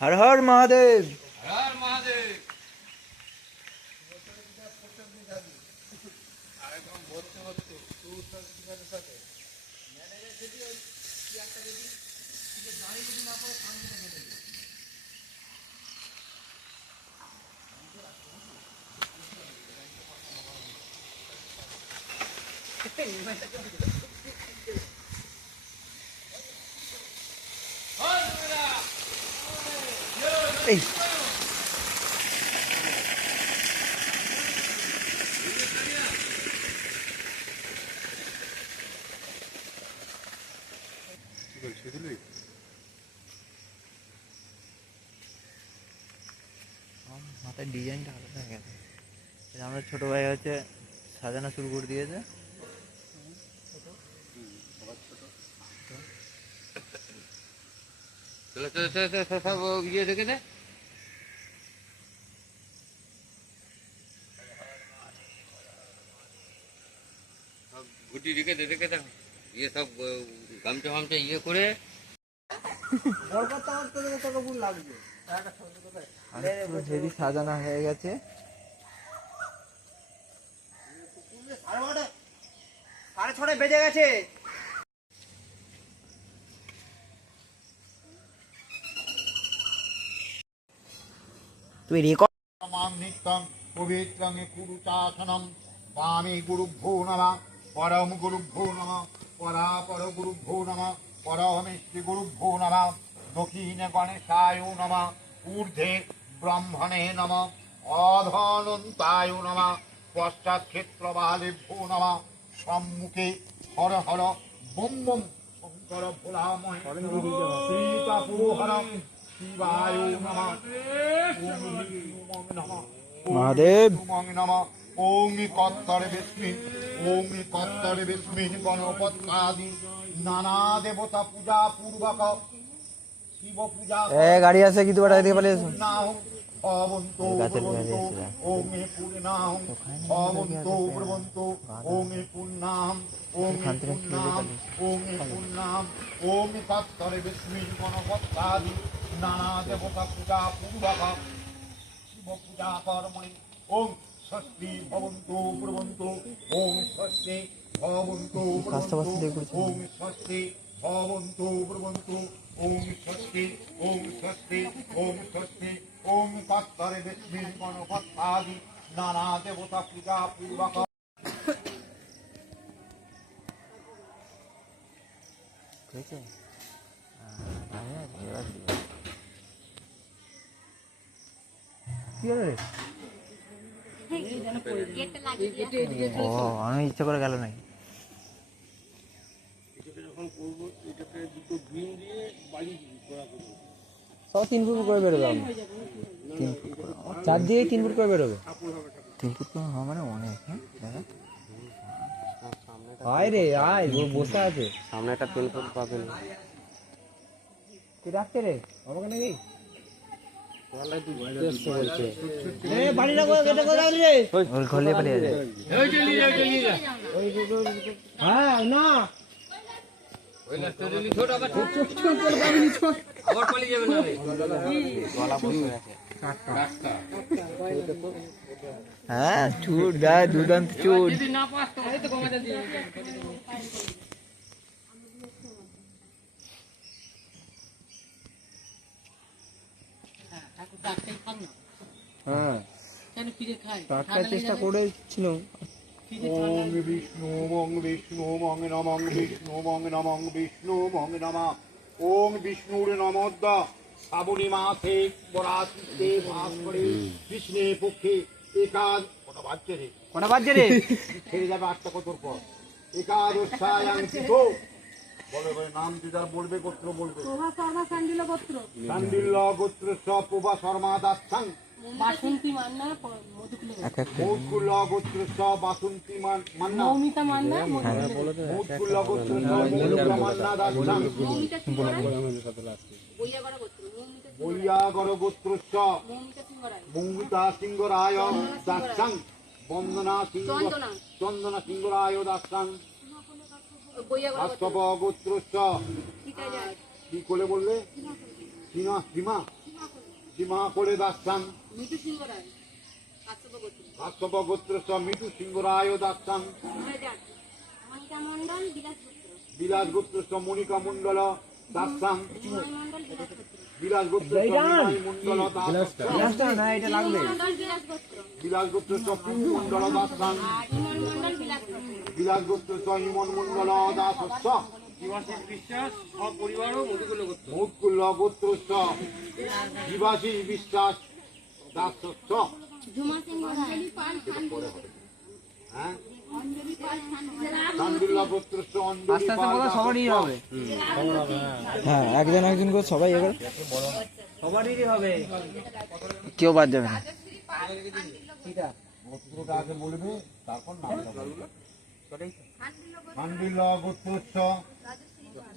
हर हर महादेव। हर महादेव। এই মাথায় ডিজাইনটা আলাদা হয়ে গেছে। আমরা ছোট ভাই হচ্ছে সাজানো শুরু করে দিয়েছে। সব ইয়ে দেখে দে, গুটি রেখে দে, দেখে দে ইয়ে সব গামছা ফামছা ইয়ে করে হেভি সাজানো হয়ে গেছে। সাড়ে 6টা বেজে গেছে। তুই রেকর্ড নিত্যং পবিত্রং কুরুচাসনম বামে গুরুভ্যো নমঃ পরম গুরুভ্যো নমঃ পরাপর গুরুভ্যো নমঃ পরমেশ্বর গুরুভ্যো নমঃ দক্ষিণে গণেশায় নমঃ ঊর্ধ্বে ব্রহ্মণে নমঃ অধনন্তায় নমঃ পশ্চাৎ ক্ষেত্রবালেভ্যো নমঃ সম্মুখে হর হর বম বম শঙ্কর ভোলাময় সীতাপুরহর শিবায় নমঃ মহাদেব। ওম কত্তরে বিস্মি ওম কত্তরে বিস্মি গণপত্যাদি নানা দেবতা পূজা পূর্বক শিব পূজা গাড়ি আছে কিন্তু ওটা দিয়ে পালিয়ে এসো। ভবন্তু ব্রবন্তু ওম পূর্ণাহং ভবন্তু ব্রবন্তু ওম পূর্ণাহং ওম পূর্ণাহং ওম পূর্ণাহং ওম কত্তরে বিস্মি গণপত্যাদি নানা দেবতা পূজা পূর্বক শিব পূজা কর্মণি ওম ষষ্ঠী ভবন্তু ব্রবন্তু ওম ষষ্ঠী ভবন্তু ব্রবন্তু ওম ষষ্ঠী ভবন্তু ব্রবন্তু ওম ষষ্ঠী ওম ষষ্ঠী ওম ষষ্ঠী ওম কত্তরে বিস্মি গণপত্যাদি নানা দেবতা পূজা পূর্বক ঠিক আছে। ও আমি ইচ্ছা করে গেল নাকি? সব 3 ফুট করে বেরোবে। 3 ফুট চার দিয়ে 3 ফুট করে বেরোবে। 3 ফুট করে হওয়া মানে অনেক। হ্যাঁ দেখা আয় রে আয়, ও বসে আছে সামনে একটা 3 ফুট পাবেন। কি রাখতে রে আমাকে নাকি বাড়ি না এটা কোথায় রে? ওর ঘরে পালিয়ে যায়। ওই চলি যা, চলি যা। হ্যাঁ না ওই না চলি ছোট আবার ছোট আবার পালিয়ে যাবে না রে। গলা বসে আছে রাস্তা। হ্যাঁ চুর গায় দুর্দান্ত চুর। যদি না পাস তো এই তো কমাতে দিয়ে হ্যাঁ টাটকা চেষ্টা করেছিল। ওম বিষ্ণু মং বিষ্ণু মং নমঃ বিষ্ণু মং নমঃ বিষ্ণু মং নমঃ ওম বিষ্ণুর নমঃ শ্রাবণী মাসে বরাতে ভাস্করে কৃষ্ণে পক্ষে একাদ কটা বাজছে রে ছেড়ে যাবে 8টা কতর পর একাদশায়াং তিথো বলে বলে নাম দিদার বলবে গোত্র বলবে প্রভা শর্মা সান্ডিল্য গোত্র সান্ডিল্য গোত্র সব প্রভা শর্মা দাসাং বাসন্তী মান্না মৌৎকুল্য গোত্র সব বাসন্তী মান্না মৌমিতা মান্না মৌৎকুল্য গোত্র সব মৌমিতা মান্না দাসাং বৈয়াগর গোত্র সব মৌমিতা সিংহ রায় দাসাং বন্দনা সিংহ চন্দনা। চন্দনা সিংহরায় দাসাং কাশ্যপ গোত্রস্য কি করে বললে সীমা সীমা করে দাসাং মিঠু সিংহ রায় কাশ্যপ গোত্র কাশ্যপ গোত্রস্য মিঠু সিংহরায় দাসাং মনিকা মণ্ডল বিলাস গোত্র বিলাস গোত্রস্য মনিকা মণ্ডল দাসাং নিমাই মণ্ডল বিলাস গোত্র বিলাস গোত্রস্য নিমাই মণ্ডল দাসাং গ্লাসটা না এটা লাগবে মণ্ডল বিলাস গোত্র বিলাস গোত্রস্য পুণ্য মণ্ডল দাসাং আর ইমন মণ্ডল বিলাস গোত্র বিলাস গোত্রস্য ইমন মণ্ডল দাসস্য জীবাশিস বিশ্বাস সপরিবার ও মধুকুল গোত্র মৌৎকুল্য গোত্রস্য জীবাশী বিশ্বাস দাসস্য ঝুমা সিংহ রায় হ্যাঁ অঞ্জলি পাল চান্দিল্য গোত্রস্য অঞ্জলি আস্তে আস্তে পাল বলা সবারই দাসস্য। হবে হ্যাঁ একজন একজন করে সবাই এবার সবারই হবে। কেউ বাদ যাবে না গোত্রটা আগে বলবে তারপর নামটা বলবে চান্দিল্য গোত্রস্য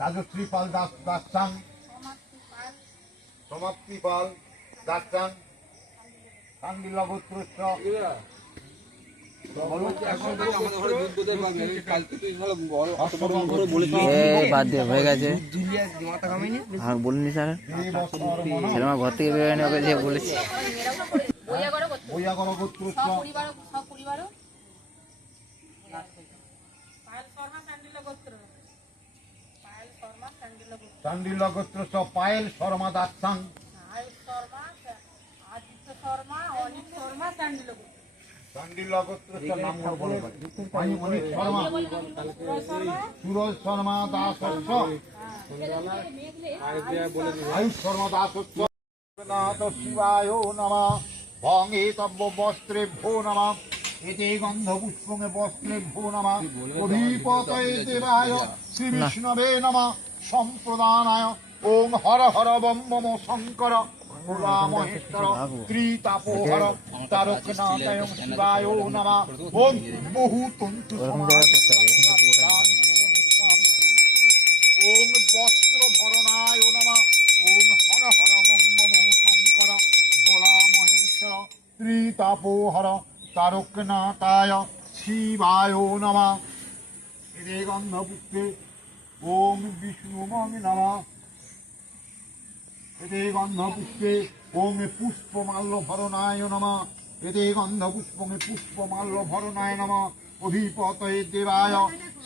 রাজশ্রী পাল দাসাং সমাপ্তি পাল দাসাং চান্দিল্য গোত্রস্য বাদ দিয়ে হয়ে গেছে আর বলিনি স্যার সেরকম ঘর থেকে বেরোয়নি ওকে যে বলেছি বৈয়াগর গোত্রস্য সপরিবার চান্দিল্য গোত্রস্য পায়েল শর্মা দাসাং চান্দিল্য গোত্রস্য নাম বলে অনিক শর্মা সুরজ শর্মা দাসস্য আয়ুষ শর্মা দাসস্য নাথ শিবায় নমঃ ভঙ্গে তব্য বস্ত্রেভ্যো নমঃ এতে গন্ধ পুষ্পমে বস্ত্রেভ্যো নমঃ অধিপতয়ে দেবায় শ্রী বিষ্ণবে নমঃ সম্প্রদানায় ওং হর হর বম বম শঙ্কর মহেশ্বর ত্রিতাপোহর তারকনাথায় শিবায় নমঃ ওং বহু তন্তু ওরকম জায়গায় করতে হবে এখানে ওং বস্ত্র ভরণায় নমঃ ওং হর হর বম বম শঙ্কর ভোলা মহেশ্বর ত্রিতাপোহর তারকনাথায় শিবায় নমঃ এতে গন্ধ পুষ্পে ওম বিষ্ণুমং নমঃ এতে গন্ধ পুষ্পে ওম পুষ্পমাল্য ভরণায় নমঃ এতে গন্ধ পুষ্পমে পুষ্পমাল্য ভরণায় নমঃ অধিপতয়ে দেবায়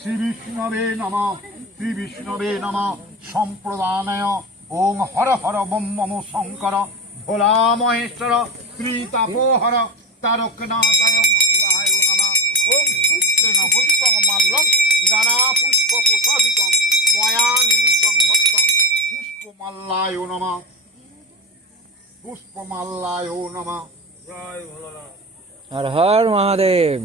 শ্রী বিষ্ণবে নমঃ শ্রী বিষ্ণবে নমঃ সম্প্রদানায় ওং হর হর বম বম শঙ্কর ভোলা মহেশ্বর ত্রিতাপোহর তারকনাথায় শিবায় নমঃ ওং সূত্রেণ পুষ্পং মাল্যং নানা পুষ্প প্রসাদিতং ময়া নিমিত্তং ভক্তং পুষ্পমাল্লায় নমঃ পুষ্পমাল্লায় নমঃ আর হর মহাদেব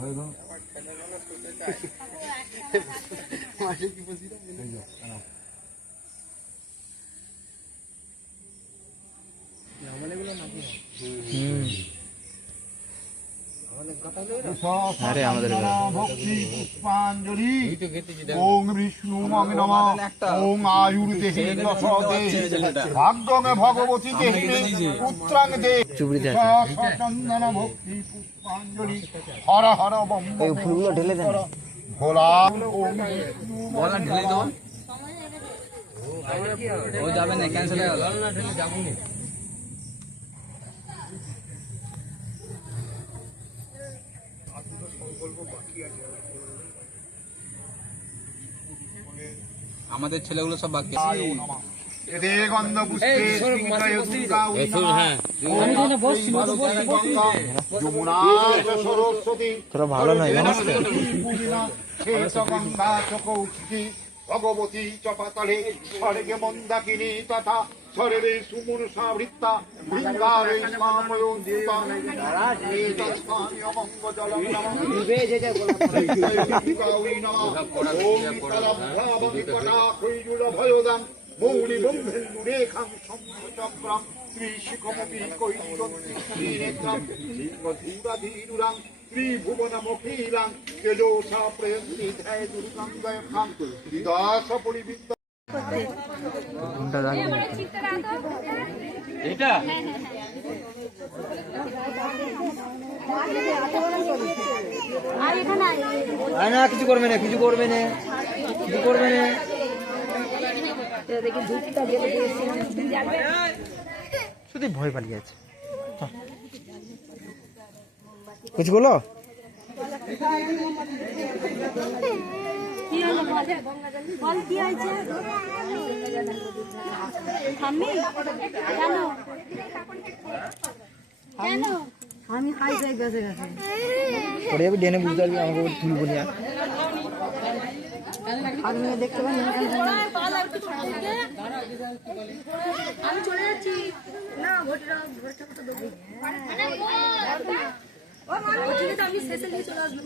হয়ে গেল আরে আমাদের ভক্তি পুষ্পাঞ্জলি ওং বিষ্ণু মং নমঃ ওং আয়ুর্দেহে দশদেহে ভাগ্যমে ভগবতী দেহে পুত্রাং দে চুবড়িতে আছে চন্দন ভক্তি পুষ্পাঞ্জলি হর হর বম এই ফুলগুলো ঢেলে দেন ভোলা ওং বিষ্ণু মং নমঃ ও যাবে না ক্যান্সেল হয়ে গেল আমাদের ছেলেগুলো সব বাকি এতে গন্ধ পুষ্পে সিংহায় দুর্গা উন্নমঃ যমুনা সরস্বতী তোরা ভালো নয় জানিস তো শ্বেত গঙ্গা চকৌষি ভগবতী চপাতলে স্বর্গে মন্দাকিনী তথা স্বরে সুমূর্ষা বৃত্তা বৃঙ্গারে স্বাময়োন্দিতা এতস্থানীয় মঙ্গ জলম নমঃ গৌরী নমঃ ওম তলভ্রাবনিকটা কৈজুল ভয়োদাং মৌলি ব্রহ্মেন্দু রেখাং শঙ্খচক্রম ত্রিশিখমপি কৈজন্তি নেত্রম সিংহধীরাধীরুরাং ত্রিভুবনমখিলাং তেজসা প্রয়ন্তি ধ্যায় দুর্গাং গয়খাং বিদাস পরিবিদ্যা। ঘন্টা দাঁড়িয়ে এটা আয় না, কিছু করবে না, কিছু করবে না, কিছু করবে না। শুধু ভয় পালিয়ে আছে। কিছু বলো? কি হলো বল কি হয়েছে আমি কেন কেন আমি খাই যাই গেছে গেছে পরে যাবি ডেনে বুঝতে পারবি, আমাকে তুই বলি আর আমি দেখতে পাই আমি চলে যাচ্ছি না ভোটটা তো দেবো আমি শেষে নিয়ে চলে আসবো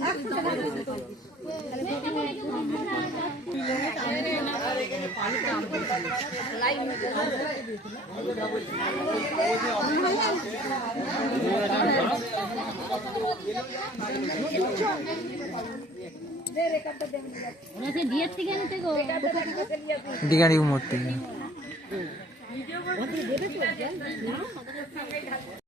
দিয়ে থেকে আনতে গো দিঘা মূর্তি।